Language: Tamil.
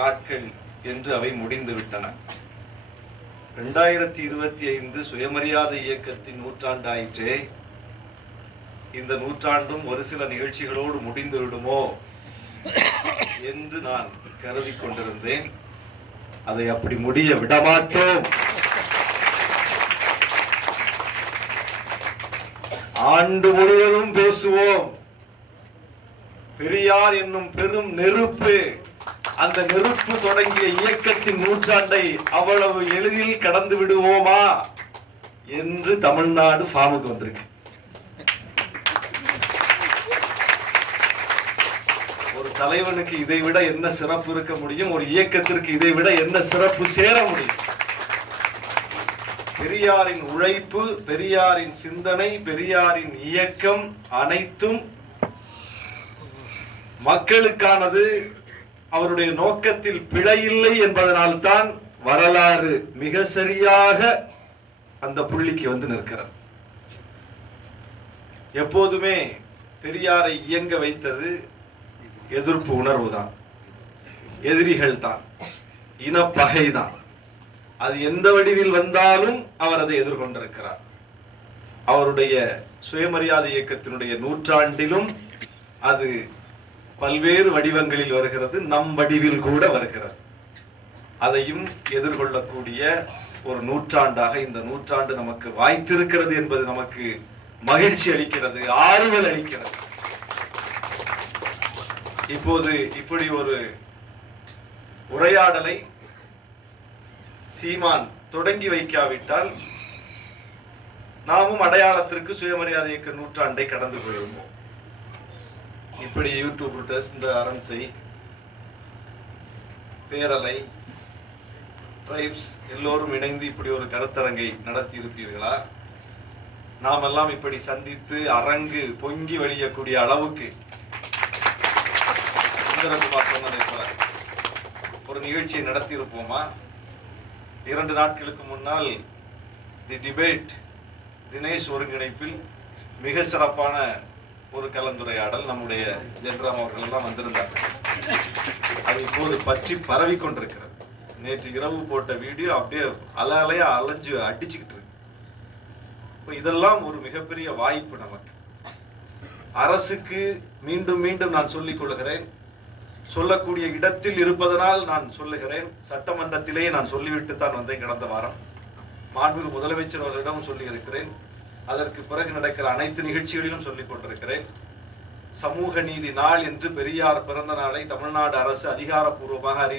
நாட்கள் என்று அவை முடிந்து விட்டன. 2025 சுயமரியாதை இயக்கத்தின் நூற்றாண்டாயிற்றே. இந்த நூற்றாண்டும் ஒரு சில நிகழ்ச்சிகளோடு முடிந்து விடுமோ என்று நான் கருதி கொண்டிருந்தேன். அதை அப்படி முடிய விடமாட்டோம். ஆண்டு முழுவதும் பேசுவோம். பெரியார் என்னும் பெரும் நெருப்பு, அந்த நெருப்பு தொடங்கிய இயக்கத்தின் நூற்றாண்டை அவ்வளவு எளிதில் கடந்து விடுவோமா என்று தமிழ்நாடு ஃபார்முக்கு வந்திருக்கு. ஒரு தலைவனுக்கு இதை விட என்ன சிறப்பு இருக்க முடியும்? ஒரு இயக்கத்திற்கு இதை விட என்ன சிறப்பு சேர முடியும்? பெரியாரின் உழைப்பு, பெரியாரின் சிந்தனை, பெரியாரின் இயக்கம் அனைத்தும் மக்களுக்கானது. அவருடைய நோக்கத்தில் பிழையில்லை என்பதனால்தான் வரலாறு மிக சரியாக அந்த புள்ளிக்கு வந்து நிற்கிறது. எப்போதுமே பெரியாரை இயங்க வைத்தது எதிர்ப்பு உணர்வுதான், எதிரிகள் தான், இனப்பகைதான். அது எந்த வடிவில் வந்தாலும் அவர் அதை எதிர்கொண்டிருக்கிறார். அவருடைய சுயமரியாதை இயக்கத்தினுடைய நூற்றாண்டிலும் அது பல்வேறு வடிவங்களில் வருகிறது, நம் வடிவில் கூட வருகிறது. அதையும் எதிர்கொள்ளக்கூடிய ஒரு நூற்றாண்டாக இந்த நூற்றாண்டு நமக்கு வாய்த்திருக்கிறது என்பது நமக்கு மகிழ்ச்சி அளிக்கிறது, ஆறுதல் அளிக்கிறது. இப்போது இப்படி ஒரு உரையாடலை சீமான் தொடங்கி வைக்காவிட்டால் நாமும் அடையாளத்திற்கு சுயமரியாதை இயக்க நூற்றாண்டை கடந்து போயிருப்போம். இப்படி யூடியூபர்ஸ், இந்த அரண்சை, பேரலை, ட்ரைப்ஸ் எல்லோரும் இணைந்து இப்படி ஒரு கருத்தரங்கை நடத்தி இருப்பீர்களா? நாம் எல்லாம் இப்படி சந்தித்து அரங்கு பொங்கி வழியக்கூடிய அளவுக்கு ஒரு நிகழ்ச்சியை நடத்தி இருப்போமா? 2 நாட்களுக்கு முன்னால் தி டிபேட் தினேஷ் ஒருங்கிணைப்பில் மிக சிறப்பான ஒரு கலந்துரையாடல், நம்முடைய ஜென்ராம் அவர்கள் எல்லாம் வந்திருந்தார். அது இப்போது பற்றி பரவி கொண்டிருக்கிறது. நேற்று இரவு போட்ட வீடியோ அப்படியே அலையா அலைஞ்சு அடிச்சுக்கிட்டு இருக்கு. இதெல்லாம் ஒரு மிகப்பெரிய வாய்ப்பு நமக்கு. அரசுக்கு மீண்டும் மீண்டும் நான் சொல்லிக் கொள்கிறேன், சொல்லக்கூடிய இடத்தில் இருப்பதனால் நான் சொல்லுகிறேன். சட்டமன்றத்திலேயே நான் சொல்லிவிட்டு தான் வந்தேன். கடந்த வாரம் மாண்புமிகு முதலமைச்சர் அவர்களிடம் சொல்லி இருக்கிறேன். அதற்கு பிறகு நடக்கிற அனைத்து நிகழ்ச்சிகளிலும் சொல்லிக் கொண்டிருக்கிறேன். சமூக நீதி நாள் என்று பெரியார் பிறந்த நாளை தமிழ்நாடு அரசு அதிகாரப்பூர்வமாக